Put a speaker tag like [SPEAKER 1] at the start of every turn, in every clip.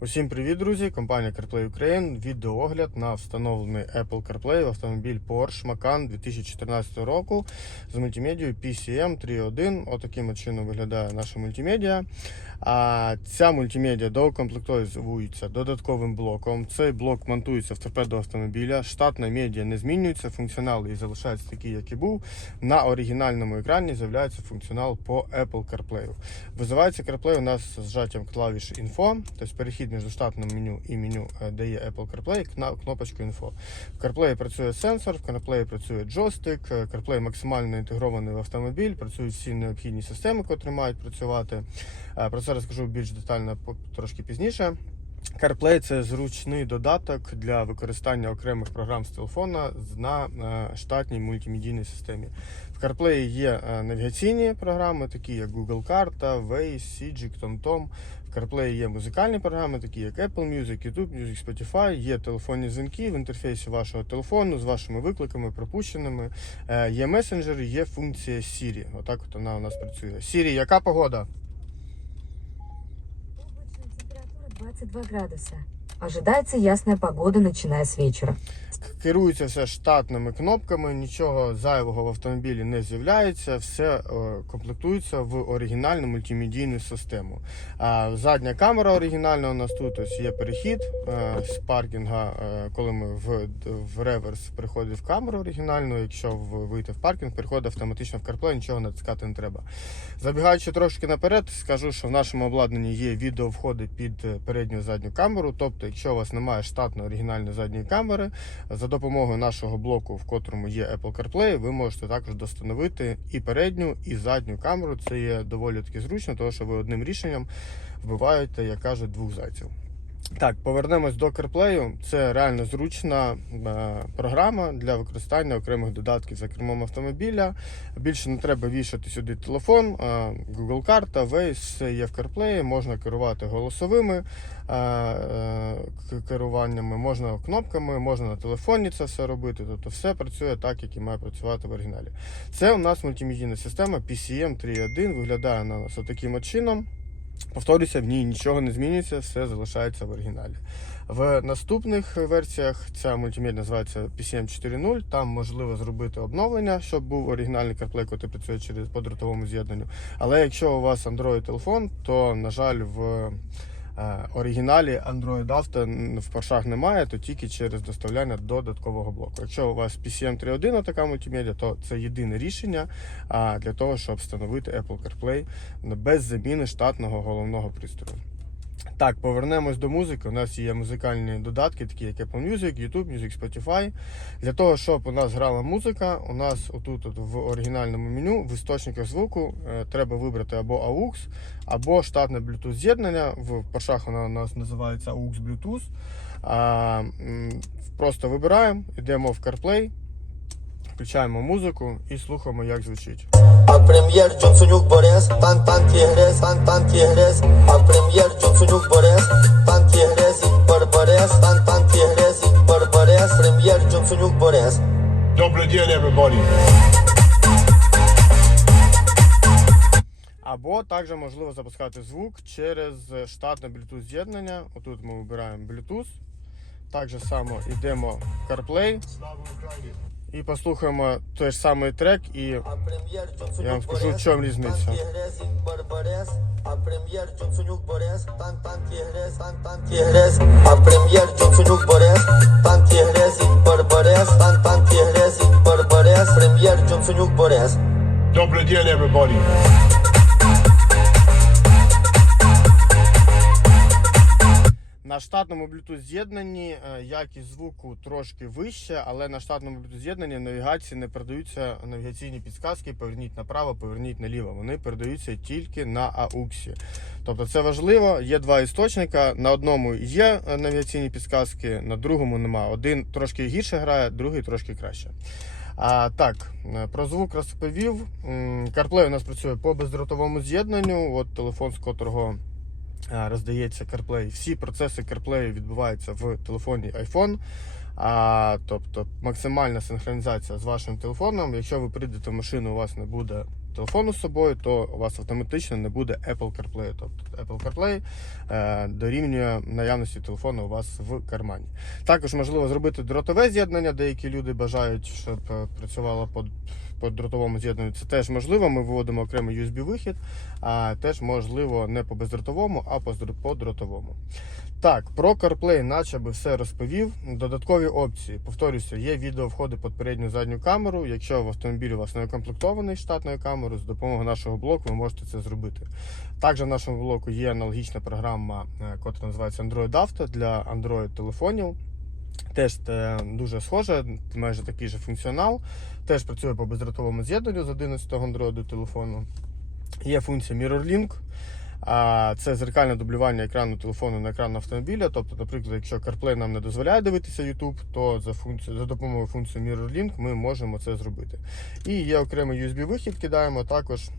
[SPEAKER 1] Усім привіт, друзі! Компанія CarPlay Ukraine. Відеоогляд на встановлений Apple CarPlay в автомобіль Porsche Macan 2014 року з мультимедією PCM 3.1. Отаким от чином виглядає наша мультимедіа. А ця мультимедіа доукомплектується додатковим блоком. Цей блок монтується в торпеду автомобіля. Штатна медіа не змінюється, функціонал і залишається такий, як і був. На оригінальному екрані з'являється функціонал по Apple CarPlay. Визивається CarPlay у нас з зжаттям клавіш Info, тобто перехід між штатним меню і меню, дає де є Apple CarPlay, кнопочку Info. В CarPlay працює сенсор, в CarPlay працює джойстик, е, CarPlay максимально інтегрований в автомобіль, працюють всі необхідні системи, котрі мають працювати. Е, Про це розкажу більш детально трошки пізніше. CarPlay це зручний додаток для використання окремих програм з телефона на е, штатній мультимедійній системі. В CarPlay є е, навігаційні програми, такі як Google Карта, Waze, Sigic, TomTom. В CarPlay є музикальні програми, такі як Apple Music, YouTube Music, Spotify, є телефонні дзвінки в інтерфейсі вашого телефону з вашими викликами, пропущеними. Е, Є месенджери, є функція Siri. Отак от вона у нас працює. Siri, яка погода?
[SPEAKER 2] 22 градуса. Ожидается ясная погода, начиная с вечера.
[SPEAKER 1] Керується все штатними кнопками, нічого зайвого в автомобілі не з'являється, все е, комплектується в оригінальну мультимедійну систему. А задня камера оригінальна у нас тут ось є перехід е, з паркінга, е, коли ми в, в реверс приходить в камеру оригінальну. Якщо вийти в паркінг, переходить автоматично в CarPlay, нічого натискати не треба. Забігаючи трошки наперед, скажу, що в нашому обладнанні є відеовходи під е, передню задню камеру. Тобто, якщо у вас немає штатної оригінальної задньої камери, за допомогою нашого блоку, в котрому є Apple CarPlay, ви можете також достановити і передню, і задню камеру. Це є доволі таки зручно, тому що ви одним рішенням вбиваєте, як кажуть, двох зайців. Так, повернемось до CarPlay. Це реально зручна е, програма для використання окремих додатків за кермом автомобіля. Більше не треба вішати сюди телефон, е, Google карта, Waze, є в CarPlay, можна керувати голосовими е, керуваннями, можна кнопками, можна на телефоні це все робити. Тобто все працює так, як і має працювати в оригіналі. Це у нас мультимедійна система PCM 3.1, виглядає на отаким от чином. Повторюся, в ній нічого не змінюється, все залишається в оригіналі. В наступних версіях ця мультимедіа називається PCM 4.0. Там можливо зробити обновлення, щоб був оригінальний CarPlay, який працює через подротовому з'єднанню. Але якщо у вас Android телефон, то на жаль, в оригіналі Android Auto в паршах немає, то тільки через доставляння додаткового блоку. Якщо у вас PCM 3.1 така мультимедіа, то це єдине рішення для того, щоб встановити Apple CarPlay без заміни штатного головного пристрою. Так, повернемось до музики. У нас є музикальні додатки, такі як Apple Music, YouTube Music, Spotify. Для того, щоб у нас грала музика, у нас отут от в оригінальному меню в істочниках звуку е, треба вибрати або AUX, або штатне Bluetooth з'єднання. В паршах воно у нас називається AUX Bluetooth. А, просто вибираємо, йдемо в CarPlay, включаємо музику і слухаємо, як звучить.
[SPEAKER 3] A premier Johnsoniuk Bores, tan tan tigres, tan tan tigres. A premier Johnsoniuk Bores, tan tigres y barbares, tan tan tigres y barbares. Premier Johnsoniuk Bores.
[SPEAKER 4] Добрый день, everybody.
[SPEAKER 1] Або також можливо запускати звук через штатне Bluetooth з'єднання. Отут ми вибираємо Bluetooth. Так же само йдемо в CarPlay
[SPEAKER 4] Слава Украине.
[SPEAKER 1] і послухаємо той ж самий трек. І
[SPEAKER 3] A premier Johnsoniuk
[SPEAKER 1] Я вам скажу, в
[SPEAKER 3] Bores,
[SPEAKER 1] чому різниця.
[SPEAKER 3] tan tigres y barbares. A premier Johnsoniuk Bores, tan tan tigres, tan tan tigres. A premier Johnsoniuk Bores, tan tigres y barbares, tan tan tigres y barbares. Premier Johnsoniuk Bores.
[SPEAKER 4] Добрый день, everybody.
[SPEAKER 1] Штатному Bluetooth з'єднанні е, якість звуку трошки вища, але на штатному Bluetooth з'єднанні навігації не передаються навігаційні підсказки. Поверніть направо, поверніть наліво. Вони передаються тільки на AUX. Тобто це важливо. Є два істочника. На одному є е, навігаційні підсказки, на другому немає. Один трошки гірше грає, другий трошки краще. А, так, е, про звук розповів. CarPlay у нас працює по бездротовому з'єднанню. От телефон, з котрого роздається CarPlay. Всі процеси CarPlay відбуваються в телефоні iPhone. А, тобто максимальна синхронізація з вашим телефоном. Якщо ви прийдете в машину, у вас не буде телефону з собою, то у вас автоматично не буде Apple CarPlay. Тобто Apple CarPlay е, дорівнює наявності телефону у вас в кармані. Також можливо зробити дротове з'єднання. Деякі люди бажають, щоб е, працювало по, по дротовому з'єднанню. Це теж можливо. Ми виводимо окремий USB-вихід, а теж можливо не по бездротовому, а по по дротовому. Так, про CarPlay наче би все розповів. Додаткові опції. Повторюся, є відеовходи під передню задню камеру. Якщо в автомобілі у вас не укомплектований штатною камерою, з допомогою нашого блоку ви можете це зробити. Також в нашому блоку є аналогічна програма, е, котра називається Android Auto для Android телефонів. Теж е, дуже схоже, майже такий же функціонал. Теж працює по бездротовому з'єднанню з 11-го Android телефону. Є функція MirrorLink. Це зеркальне дублювання екрану телефону на екран автомобіля. Тобто, наприклад, якщо CarPlay нам не дозволяє дивитися YouTube, то за функцію, за допомогою функції MirrorLink ми можемо це зробити. І є окремий USB-вихід, кидаємо також.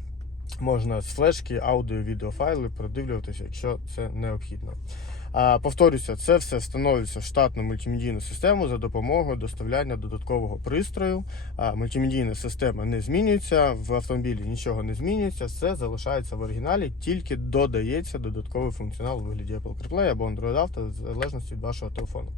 [SPEAKER 1] Можна з флешки, аудіо, відеофайли продивлюватися, якщо це необхідно. Повторюся, це все встановлюється в штатну мультимедійну систему за допомогою доставляння додаткового пристрою. Мультимедійна система не змінюється, в автомобілі нічого не змінюється, все залишається в оригіналі, тільки додається додатковий функціонал у вигляді Apple CarPlay або Android Auto, в залежності від вашого телефону.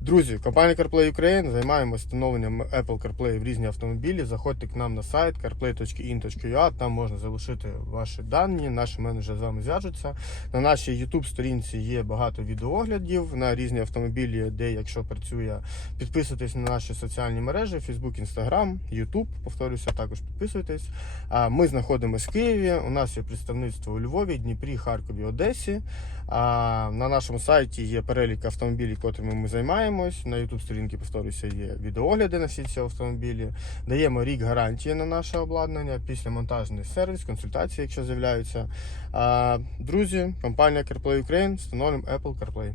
[SPEAKER 1] Друзі, компанія CarPlay Ukraine займаємося встановленням Apple CarPlay в різні автомобілі. Заходьте к нам на сайт carplay.in.ua, там можна залишити ваші дані, наші менеджери з вами зв'яжуться. На нашій YouTube сторінці є багато відеоглядів на різні автомобілі, де, якщо працює, підписуйтесь на наші соціальні мережі: Facebook, Instagram, YouTube. Повторюся, також підписуйтесь. Ми знаходимося в Києві. У нас є представництво у Львові, Дніпрі, Харкові, Одесі. На нашому сайті є перелік автомобілів, котрими ми займаємось. На YouTube сторінці, повторюся, є відеогляди на всі ці автомобілі. Даємо рік гарантії на наше обладнання, післямонтажний сервіс, консультації, якщо з'являються. Друзі, компанія CarPlay Ukraine встановлюємо Apple CarPlay.